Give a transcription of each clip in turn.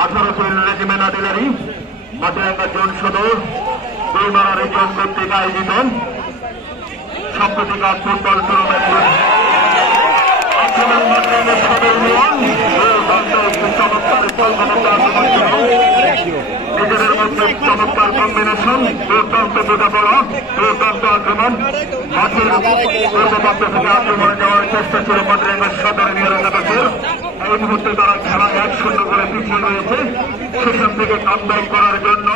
18 regiment artillery Matiranga zone সদর দুইমারা region কর্তৃক আয়োজিত সাম্প্রতিক ফুটবল টুর্নামেন্ট নিজেদের মধ্যে চমৎকার কম্বিনেশন, দুর্দান্ত বোঝাপড়া, দুর্দান্ত আক্রমণ, মাঠের পূর্বপাত্র থেকে আক্রমণে যাওয়ার চেষ্টা ছিল মাটিরাঙ্গা সদর নিরাপত্তার। এই মুহূর্তে তারা খেলা 1-0 করে পিছিয়ে রয়েছে। সেখান থেকে কামব্যাক করার জন্য,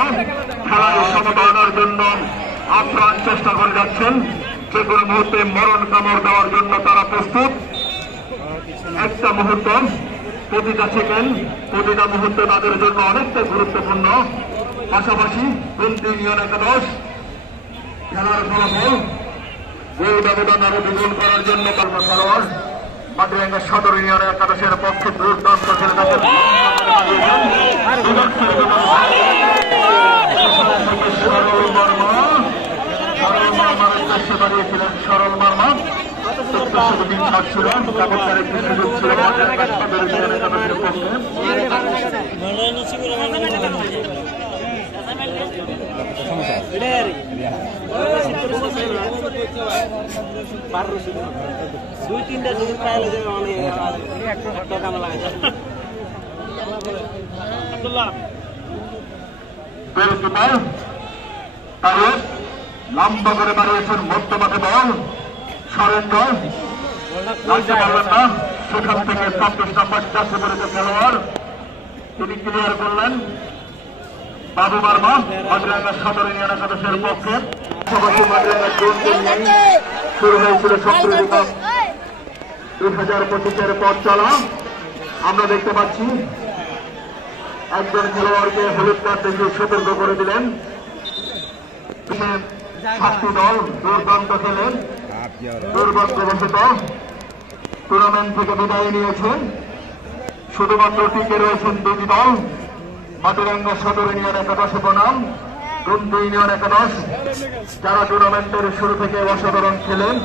খেলায় সমতা আনার জন্য আপ্রাণ চেষ্টা করে যাচ্ছেন। যে কোনো মুহূর্তে মরণ কামড় দেওয়ার জন্য তারা প্রস্তুত। একটা মুহূর্ত, প্রতিটা সেকেন্ড, প্রতিটা মুহূর্তে তাদের জন্য অনেকটা গুরুত্বপূর্ণ। পাশাপাশি ইউনিয়ন একাদশ খেলার ফলাফল গোল ব্যবধান আরো দ্বিগুণ করার জন্য কালকা খেলোয়াড় মাটিরাঙ্গা সদর ইউনিয়ন একাদশের পক্ষে দুর্দান্ত খেলে তাদের সরল মার্মার উদ্দেশ্যে দাঁড়িয়েছিলেন সরল মার্মা। চমৎকার একটি সুযোগ ছিল মাটিরাঙ্গা সদর ইউনিয়ন একাদশের পক্ষে। লম্বা করে বাড়িয়েছেন মধ্যমাঠে বল, সরেন্দ্র লাগতে পারবেন না। সেখান থেকে 25 নম্বর চাষে পড়েছে খেলোয়াড়, তিনি ক্লিয়ার করলেন। বাবু বার্মা মাটিরাঙ্গা সদর ইউনিয়ন একাদশের পক্ষে। শুরু হয়েছিল সক্রিয় 2025-এর পথ চলা। আমরা দেখতে পাচ্ছি একজন খেলোয়াড়কে হলুদ কার্ড দেখিয়ে সতর্ক করে দিলেন। 7টি দল দুর্দান্ত খেলেন, দুর্ভাগ্যবশত টুর্নামেন্ট থেকে বিদায় নিয়েছেন। শুধুমাত্র টিকে রয়েছেন 2টি দল, মাটিরাঙ্গা সদর ইউনিয়ন একাদশ বনাম গুমতি ইউনিয়ন একাদশ, যারা টুর্নামেন্টের শুরু থেকে অসাধারণ খেলেন।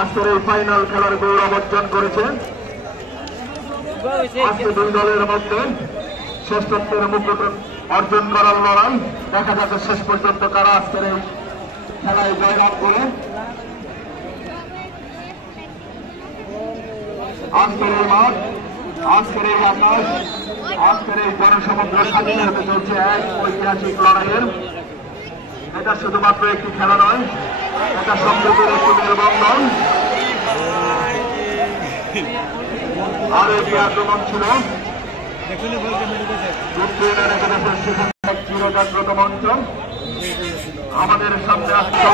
আজকের এই ফাইনাল খেলার গৌরব অর্জন করেছেন। আজকে 2 দলের মধ্যে শ্রেষ্ঠত্বের মুকুট অর্জন করার লড়াই। দেখা যাচ্ছে শেষ পর্যন্ত কারা আজকের এই খেলায় জয়লাভ করে। আজকের এই মাঠ, আজকের এই আকাশ, আজকের এই জনসমুদ্র সাক্ষী হতে চলছে এক ঐতিহাসিক লড়াইয়ের। এটা শুধুমাত্র একটি খেলা নয়, এটা সম্প্রীতির একটি মেলবন্ধন। আর একটি আক্রমণ ছিল চিরজাগ্রত মঞ্চ। আমাদের সামনে আসছে